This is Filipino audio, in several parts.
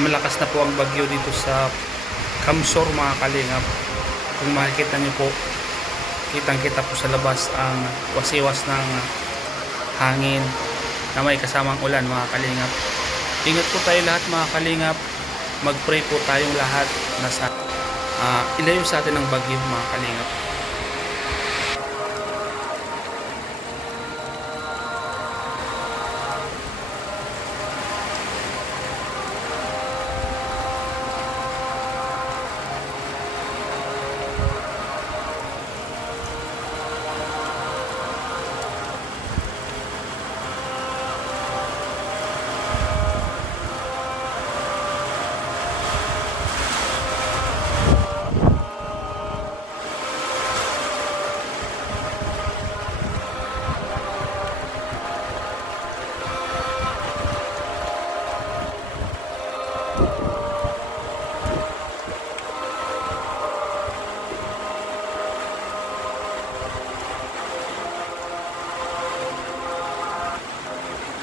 Malakas na po ang bagyo dito sa Kamsor mga kalingap. Kung makikita nyo po, kitang kita po sa labas ang wasiwas ng hangin na may kasamang ulan mga kalingap. Ingat po tayo lahat mga kalingap. Mag-pray po tayong lahat na sa ilayo sa atin ng bagyo mga kalingap.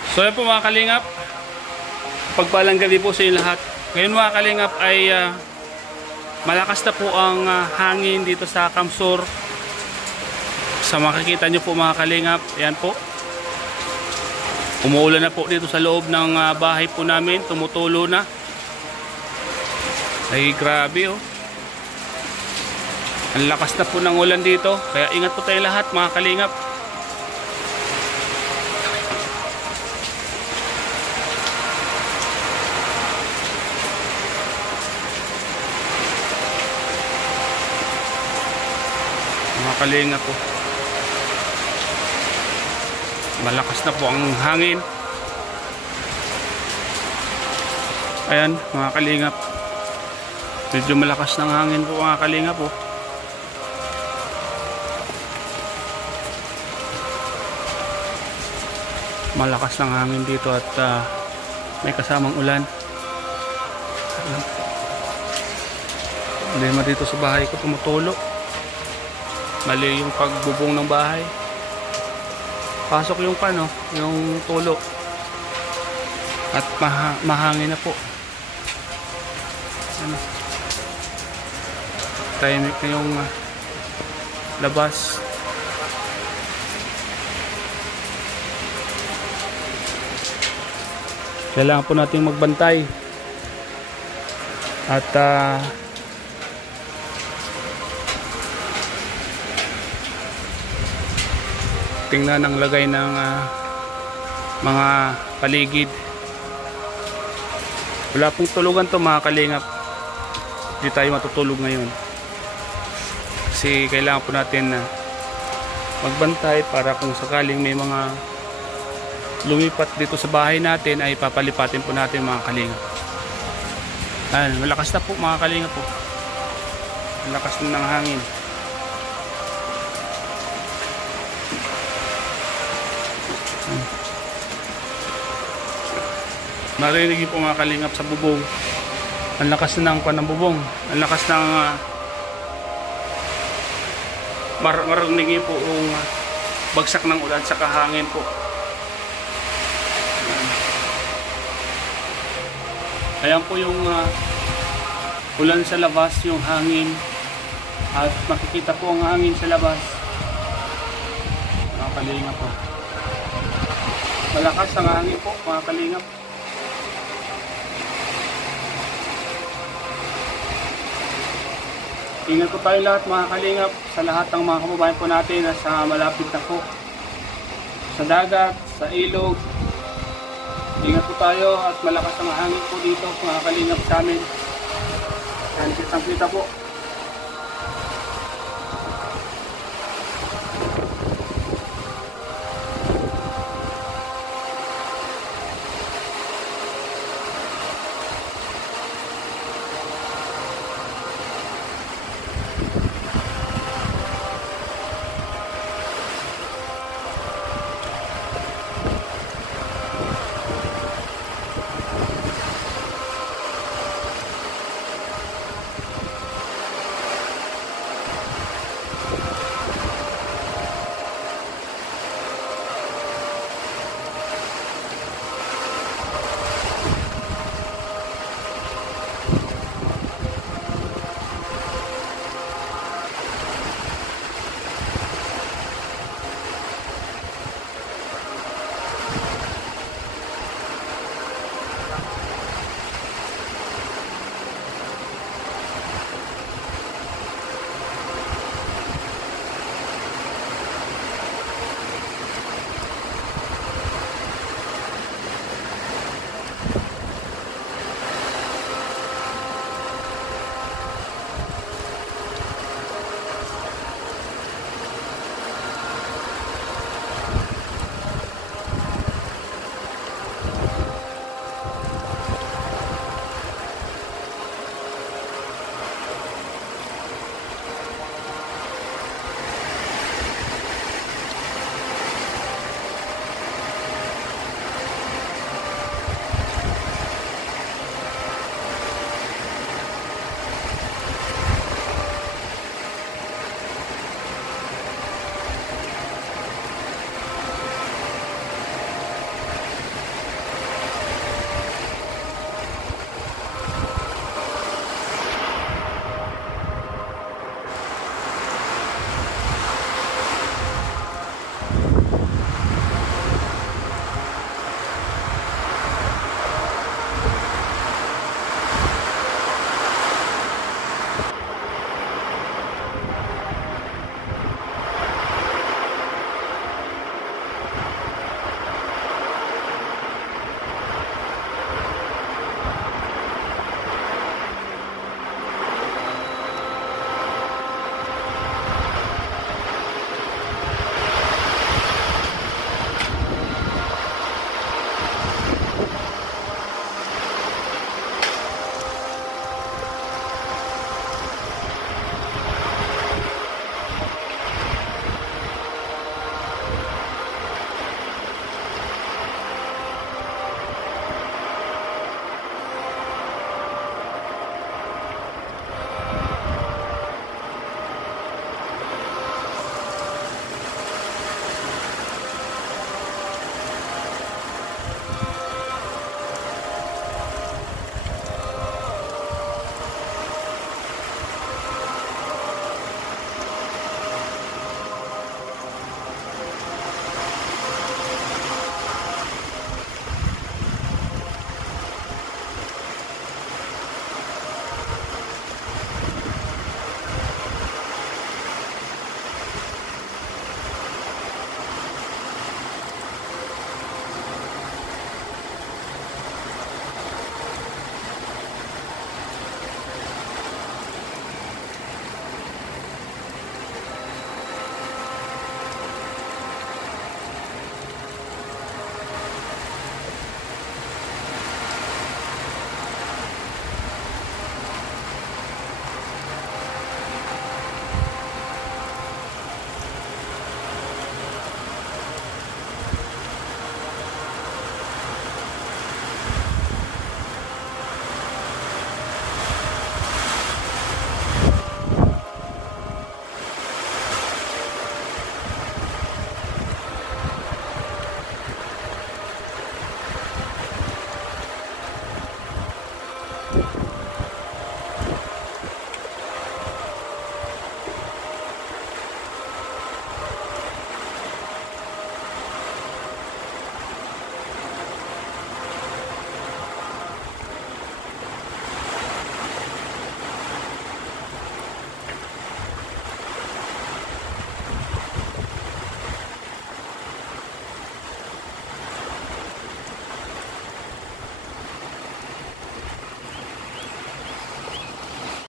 So yan po mga kalingap, pagpalang gabi po sa inyo lahat. Ngayon mga kalingap ay malakas na po ang hangin dito sa Kamsor. Sa makikita nyo po mga kalingap, yan po. Umuulan na po dito sa loob ng bahay po namin, tumutulo na. Ay grabe oh. Ang lakas na po ng ulan dito, kaya ingat po tayo lahat mga kalingap. Mga kalingap po, malakas na po ang hangin. Ayan mga kalingap, medyo malakas ng hangin po mga kalingap po. Malakas ng hangin dito at may kasamang ulan. Problema dito sa bahay ko, tumutulo. Mali yung pagbubong ng bahay. Pasok yung pano, yung tulo. At mahangin na po. Ano? Tahimik na yung labas. Kailangan po natin magbantay. At tingnan ang lagay ng mga paligid. Wala pong tulugan to mga kalingap. Hindi tayo matutulog ngayon kasi kailangan po natin magbantay para kung sakaling may mga lumipat dito sa bahay natin ay papalipatin po natin mga kalingap. Ayan, malakas na po mga kalingap po. Malakas na ng hangin. Marinig po mga kalingap sa bubong. Ang lakas na ng panambubong. Ang lakas ng marinig po yung bagsak ng ulan sa kahangin po. Ayan po yung ulan sa labas, yung hangin. At makikita po ang hangin sa labas. Mga kalingap po. Malakas ang hangin po mga kalingap. Ingat po tayo lahat mga kalingap sa lahat ng mga kababayan po natin na sa malapit na po sa dagat, sa ilog. Ingat po tayo at malakas ang hangin po dito mga kalingap sa amin. Kitang kita po.